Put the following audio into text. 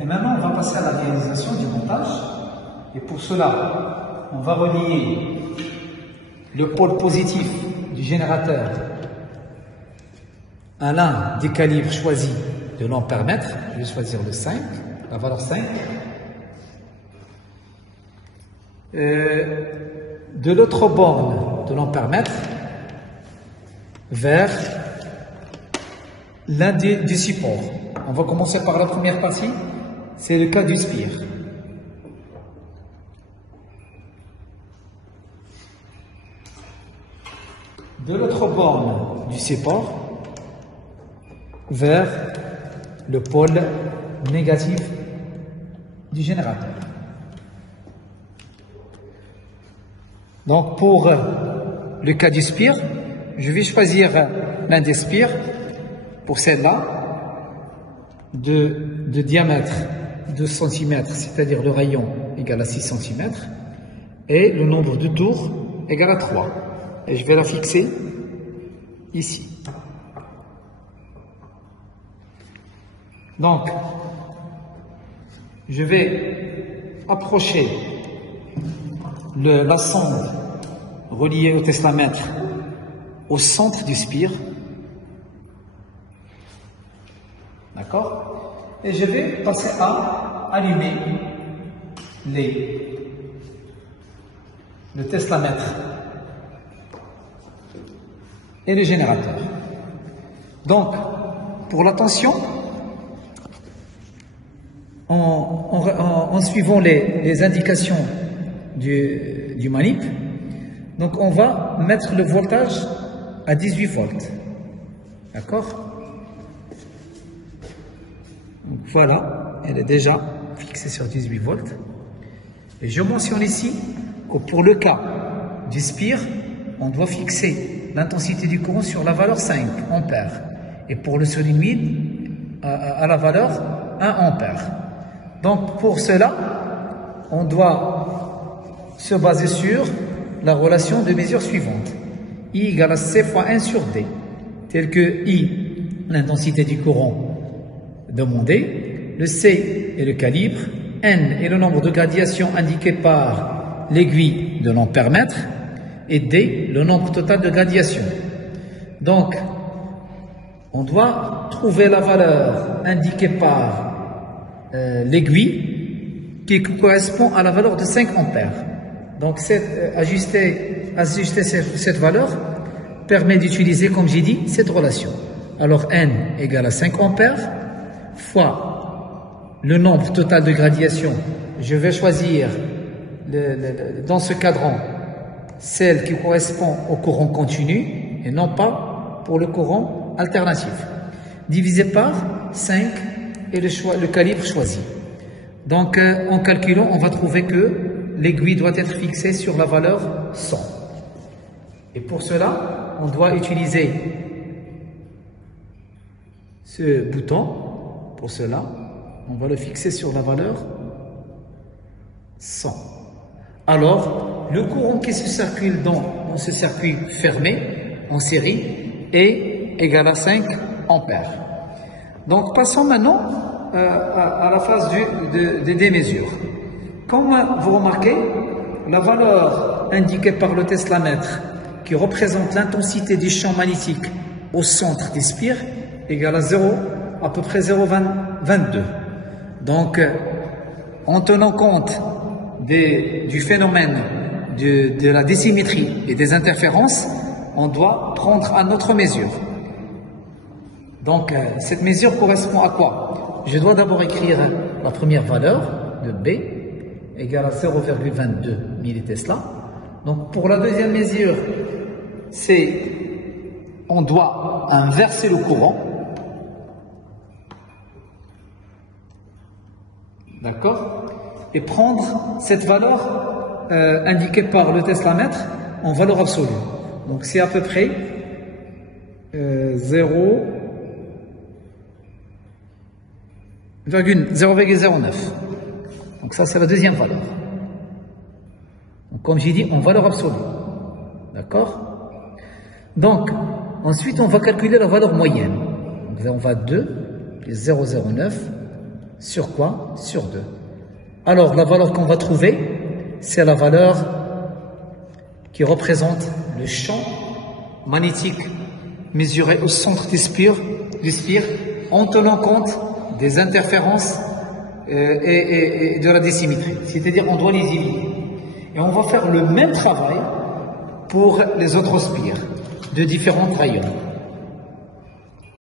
Et maintenant, on va passer à la réalisation du montage. Et pour cela, on va relier le pôle positif du générateur à l'un des calibres choisis de l'ampère-mètre. Je vais choisir le 5, la valeur 5. De l'autre borne de l'ampère-mètre vers l'un des supports. On va commencer par la première partie, c'est le cas du spire. De l'autre borne du support vers le pôle négatif du générateur. Donc pour le cas du spire, je vais choisir l'un des spires pour celle-là de diamètre 2 cm, c'est-à-dire le rayon égal à 6 cm et le nombre de tours égal à 3. Et je vais la fixer ici. Donc, je vais approcher la sonde reliée au teslamètre au centre du spire. D'accord? Et je vais passer à allumer le teslamètre et le générateur. Donc, pour la tension, en suivant les indications du manip, donc on va mettre le voltage à 18 volts. D'accord? Donc voilà, elle est déjà fixée sur 18 volts. Et je mentionne ici que pour le cas du spire, on doit fixer l'intensité du courant sur la valeur 5 ampères. Et pour le solenoïde, à la valeur 1 ampère. Donc pour cela, on doit se baser sur la relation de mesure suivante. I égale à C fois 1 sur D, tel que I, l'intensité du courant demandé, le C est le calibre, N est le nombre de gradations indiqué par l'aiguille de l'ampère-mètre et D, le nombre total de gradations. Donc, on doit trouver la valeur indiquée par l'aiguille qui correspond à la valeur de 5 ampères. Donc, ajuster cette valeur permet d'utiliser, comme j'ai dit, cette relation. Alors, N égale à 5 ampères fois le nombre total de gradations. Je vais choisir, dans ce cadran, celle qui correspond au courant continu et non pas pour le courant alternatif. Divisé par 5 et le calibre choisi. Donc, en calculant, on va trouver que l'aiguille doit être fixée sur la valeur 100. Et pour cela, on doit utiliser ce bouton. Pour cela, on va le fixer sur la valeur 100. Alors, le courant qui se circule dans ce circuit fermé, en série, est égal à 5 ampères. Donc, passons maintenant à la phase des mesures. Comme vous remarquez, la valeur indiquée par le teslamètre qui représente l'intensité du champ magnétique au centre des spires égale à 0, à peu près 0,22. Donc, en tenant compte du phénomène de la désymétrie et des interférences, on doit prendre à notre mesure. Donc, cette mesure correspond à quoi? Je dois d'abord écrire la première valeur de B égale à 0,22 millitesla. Donc, pour la deuxième mesure, on doit inverser le courant. D'accord? Et prendre cette valeur indiquée par le teslamètre en valeur absolue. Donc, c'est à peu près 0,09. Donc, ça, c'est la deuxième valeur. Donc, comme j'ai dit, en valeur absolue. D'accord? Donc, ensuite, on va calculer la valeur moyenne. Donc, on va 2 plus 0,09 Sur quoi? Sur 2. Alors, la valeur qu'on va trouver, c'est la valeur qui représente le champ magnétique mesuré au centre du spire en tenant compte des interférences et de la désymétrie. C'est-à-dire, on doit les éliminer. Et on va faire le même travail pour les autres spires de différents rayons.